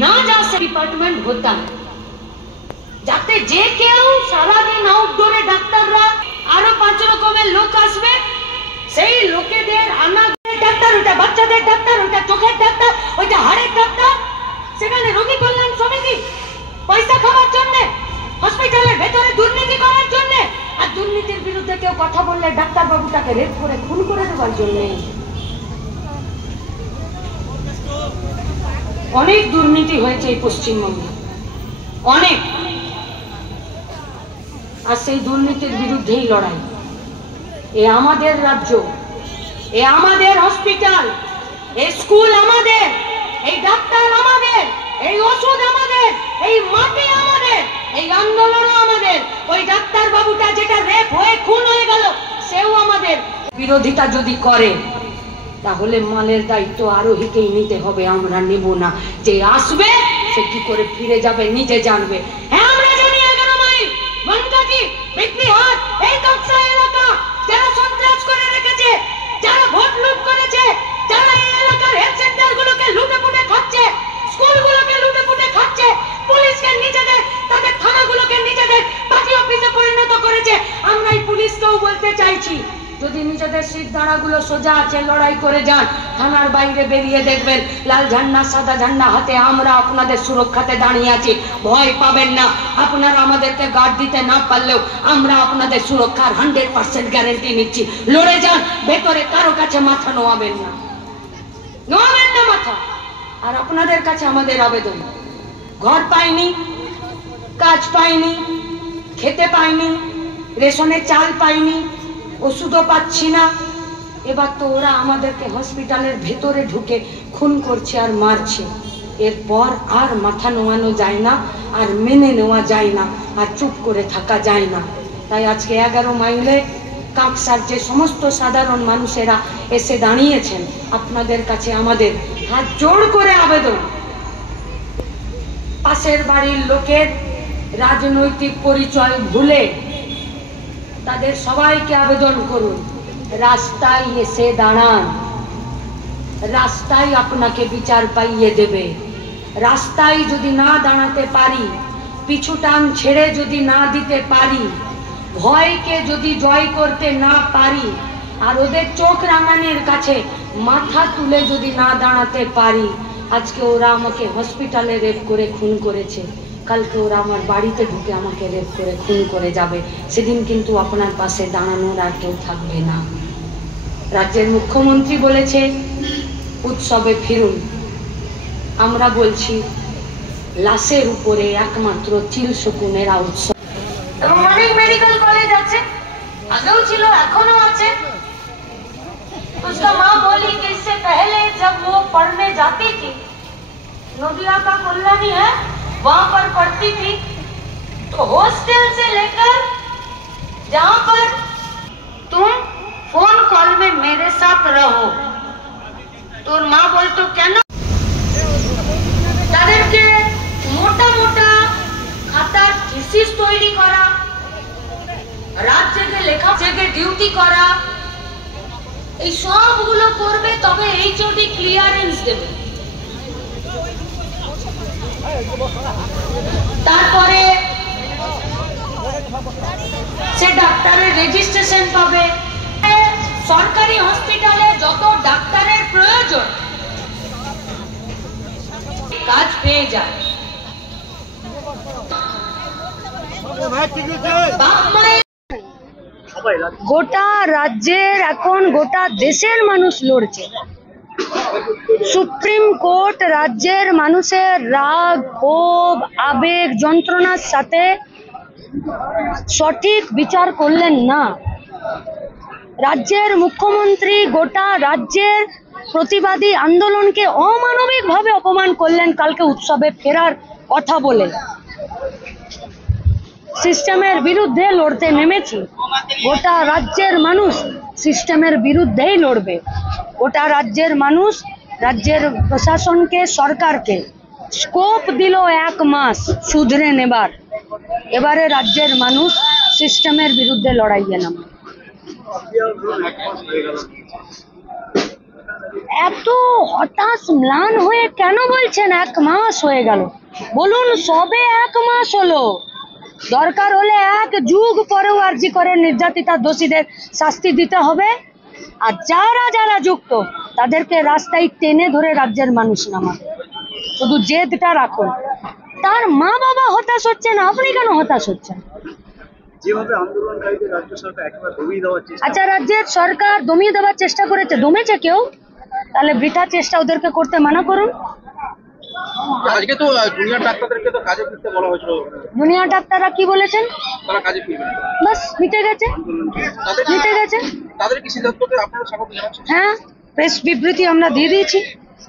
না যা সে ডিপার্টমেন্ট হতাম, যাতে যে কেউ সারাদিন আউটডোরে ডাক্তাররা আরো 5 রকমের লোক আসবে, সেই লোকেদের আনা ডাক্তার, ওটা বাচ্চাদের ডাক্তার, ওটা চোখের ডাক্তার, ওটা হাড়ের ডাক্তার, সেখানে রোগী কল্যাণ সমিতি পয়সা খাওয়ার জন্য, হসপিটালের ভেতরে দুর্নীতি করার জন্য, আর দুর্নীতির বিরুদ্ধে কেউ কথা বললে ডাক্তার বাবুটাকে রেপ করে খুন করে দেওয়ার জন্য। অনেক দুর্নীতি হয়েছে এই পশ্চিমবঙ্গে, অনেক। আর সেই দুর্নীতির বিরুদ্ধেই লড়াই। এ আমাদের রাজ্য, এ আমাদের হসপিটাল, এই স্কুল আমাদের, এই ডাক্তার আমাদের, এই ওষুধ আমাদের, এই মাটি আমাদের, এই আন্দোলন আমাদের। ওই ডাক্তার বাবুটা যেটা রেপ হয়ে খুন হয়ে গেল সেও আমাদের। বিরোধিতা যদি করে তাহলে মালের দায়িত্ব আরোহীকেই নিতে হবে, আমরা নেব না। যে আসবে সে কি করে ফিরে যাবে নিজে জানবে। হ্যাঁ, আমরা জানি 11 মাইল, মনকাটি, বিক্রিহাট, এই কক্সা এলাকা যারা সন্ত্রাস করে রেখেছে, যারা ভোট লুট করেছে, যারা এই এলাকার হেলথ সেন্টার গুলোকে লুটে পুটে খাচ্ছে, স্কুলগুলোকে লুটে পুটে খাচ্ছে, পুলিশকে নিজেদের, তাদের থানাগুলোকে নিজেদের পার্টি অফিসে পরিণত করেছে। আমরা এই পুলিশকেও বলতে চাইছি, যদি নিজেদের সিট দাঁড়াগুলো সোজা আছে লড়াই করে যান, থানার বাইরে বেরিয়ে দেখবেন লাল ঝান্ডা সাদা ঝান্ডা হাতে আমরা আপনাদের সুরক্ষাতে দাঁড়িয়ে আছি। ভয় পাবেন না। আপনারা আমাদেরকে গার্ড দিতে না পারলেও আমরা আপনাদের সুরক্ষার 100% গ্যারান্টি নিচ্ছি। লড়ে যান, ভেতরে কারো কাছে মাথা নোয়াবেন না, নোয়াবেন না মাথা। আর আপনাদের কাছে আমাদের আবেদন, ঘর পাইনি, কাজ পাইনি, খেতে পাইনি, রেশনের চাল পাইনি, ওষুধও পাচ্ছি না, এবার তো ওরা আমাদেরকে হসপিটালের ভেতরে ঢুকে খুন করছে আর মারছে। এরপর আর মাথা নোয়ানো যায় না, আর মেনে নেওয়া যায় না, আর চুপ করে থাকা যায় না। তাই আজকে 11 মাইলে কাকসার যে সমস্ত সাধারণ মানুষেরা এসে দাঁড়িয়েছেন, আপনাদের কাছে আমাদের হাত জোড় করে আবেদন, পাশের বাড়ির লোকের রাজনৈতিক পরিচয় ভুলে তাদের সবাইকে আবেদন করুন, রাস্তায় এসে দাঁড়ান। রাস্তায় আপনাকে বিচার পাইয়ে দেবে। রাস্তায় যদি না দাঁড়াতে পারি, পিছু টান ছেড়ে যদি না দিতে পারি, ভয়কে যদি জয় করতে না পারি, আর ওদের চোখ রাঙানির কাছে মাথা তুলে যদি না দাঁড়াতে পারি, আজকে ওরা আমাকে হসপিটালে রেপ করে খুন করেছে, কালকে ওরা আমার বাড়িতে ঢুকে আমাকে রেপ করে খুন করে যাবে। সেদিন কিন্তু আপনার পাশে দাঁড়ানোর আর কেউ থাকবে না। রাজ্যের মুখ্যমন্ত্রী বলেছে উৎসবে ফিরুন, আমরা বলছি লাশের উপরে একমাত্র চিল শকুনেরা উৎসব। এবং অনেক মেডিকেল কলেজ আছে, আগেও ছিল, এখনো আছে। उसका माँ बोली कि इससे पहले जब वो पढ़ने जाती थी, नदिया का कल्याणी है, वहां पर पढ़ती थी, तो हॉस्टल से लेकर जहां पर तुम फोन कॉल में मेरे साथ रहो, तो माँ बोलतो কেন তাদেরকে মোটা মোটা খাতার থিসিস তৈরি করা, রাত জেগে লেখা, জেগে ডিউটি করা, এই সবগুলো করবে, তবে এইচওডি ক্লিয়ারেন্স দেবে। তারপরে সে ডাক্তারের রেজিস্ট্রেশন পাবে। সরকারি হসপিটালে যত ডাক্তারের প্রয়োজন কাজ পেয়ে যায়। গোটা রাজ্যের, এখন গোটা দেশের মানুষ লড়ছে। সুপ্রিম কোর্ট রাজ্যের মানুষের রাগ, ক্ষোভ, আবেগ, যন্ত্রণার সাথে সঠিক বিচার করলেন না। রাজ্যের মুখ্যমন্ত্রী গোটা রাজ্যের প্রতিবাদী আন্দোলনকে অমানবিকভাবে অপমান করলেন কালকে উৎসবে ফেরার কথা বলে। সিস্টেমের বিরুদ্ধে লড়তে নেমেছি। গোটা রাজ্যের মানুষ সিস্টেমের বিরুদ্ধেই লড়বে। গোটা রাজ্যের মানুষ রাজ্যের প্রশাসনকে, সরকারকে স্কোপ দিল 1 মাস শুধরে নেবার। এবারে রাজ্যের মানুষ সিস্টেমের বিরুদ্ধে লড়াইয়ে নামে। এত হতাশ ম্লান হয়ে কেন বলছেন 1 মাস হয়ে গেল? বলুন, সবে 1 মাস হলো। দরকার হলে 1 যুগ পরেও আরজি করে নির্যাতিতা দোষীদের শাস্তি দিতে হবে। আর যারা যারা যুক্ত তাদেরকে রাস্তায় টেনে ধরে রাজ্যের মানুষ নামাবে। শুধু জেদটা রাখুন। তার মা বাবা হতাশ হচ্ছেন, আপনি কেন হতাশ হচ্ছেন? যেভাবে আন্দোলনকারীদের রাজ্য সরকার একেবারে দমিয়ে দেওয়ার চেষ্টা। আচ্ছা, রাজ্যের সরকার দমিয়ে দেওয়ার চেষ্টা করেছে, দমেছে কেউ? তাহলে বৃথা চেষ্টা ওদেরকে করতে মানা করুন। আজকে তো জুনিয়র ডাক্তারদেরকে তো কাজে ফিরতে বলা হয়েছিল। জুনিয়র ডাক্তাররা কি বলেছেন? তারা কাজে ফিরবে না। বাস, মিটে গেছে, মিটে গেছে। তাদের কি সিদ্ধান্তকে আপনারা স্বাগত জানাচ্ছেন? হ্যাঁ, প্রেস বিবৃতি আমরা দিয়ে দিয়েছি।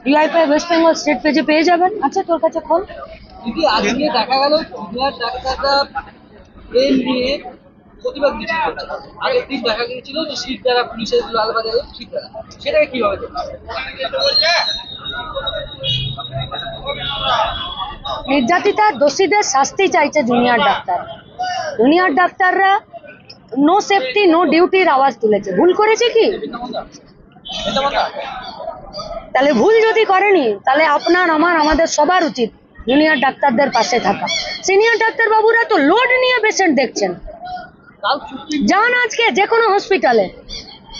ইউআইপিএ ওয়েস্ট বেঙ্গল স্টেট পেজে পেয়ে যাবেন। আচ্ছা, তোর কাছে খোল। দিদি, আজকে দেখা গেল জুনিয়র ডাক্তাররা ট্রেন নিয়ে প্রতিবাদ মিছিল করছে। আগের দিন দেখা গিয়েছিল যে সিট দ্বারা পুলিশের লালবাজারে সিট দ্বারা, সেটাকে কিভাবে দেখছেন? নির্যাতিতা দোষীদের শাস্তি চাইছে জুনিয়র ডাক্তার। জুনিয়র ডাক্তাররা নো সেফটি নো ডিউটির আওয়াজ তুলেছে। ভুল করেছে কি? তাহলে ভুল যদি করেনি, তাহলে আপনার আমাদের সবার উচিত জুনিয়র ডাক্তারদের পাশে থাকা। সিনিয়র ডাক্তার বাবুরা তো লোড নিয়ে পেশেন্ট দেখছেন। যান আজকে যে কোনো হসপিটালে,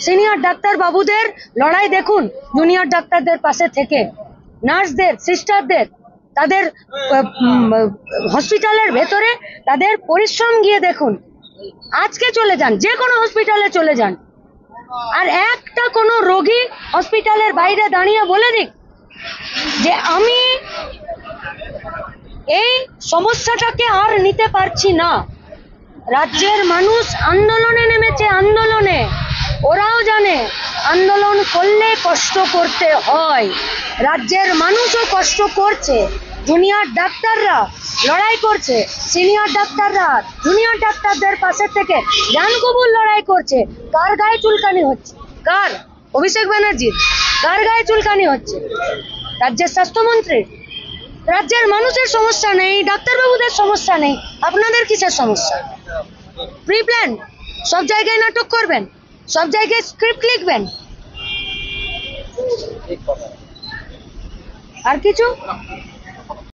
সিনিয়র ডাক্তার বাবুদের লড়াই দেখুন। জুনিয়র ডাক্তারদের পাশে থেকে নার্সদের, সিস্টারদের, তাদের হসপিটালের ভেতরে তাদের পরিশ্রম গিয়ে দেখুন। আজকে চলে যান, যে কোনো হসপিটালে চলে যান, আর একটা কোনো রোগী হসপিটালের বাইরে দাঁড়িয়ে বলে দিক যে আমি এই সমস্যাটাকে আর নিতে পারছি না। রাজ্যের মানুষ আন্দোলনে নেমেছে, আন্দোলনে। ওরাও জানে আন্দোলন করলে কষ্ট করতে হয়। রাজ্যের মানুষও কষ্ট করছে। জুনিয়র ডাক্তাররা লড়াই করছে, সিনিয়র ডাক্তাররা জুনিয়র ডাক্তারদের পাশে থেকে জান কবুল লড়াই করছে। কার গায়ে চুলকানি হচ্ছে? কার? অভিষেক ব্যানার্জির। কার গায়ে চুলকানি হচ্ছে? রাজ্যের স্বাস্থ্যমন্ত্রী। রাজ্যের মানুষের সমস্যা নেই, ডাক্তারবাবুদের সমস্যা নেই, আপনাদের কিসের সমস্যা? প্রি প্ল্যান সব জায়গায় নাটক করবেন, সব জায়গায় স্ক্রিপ্ট লিখবেন, আর কিছু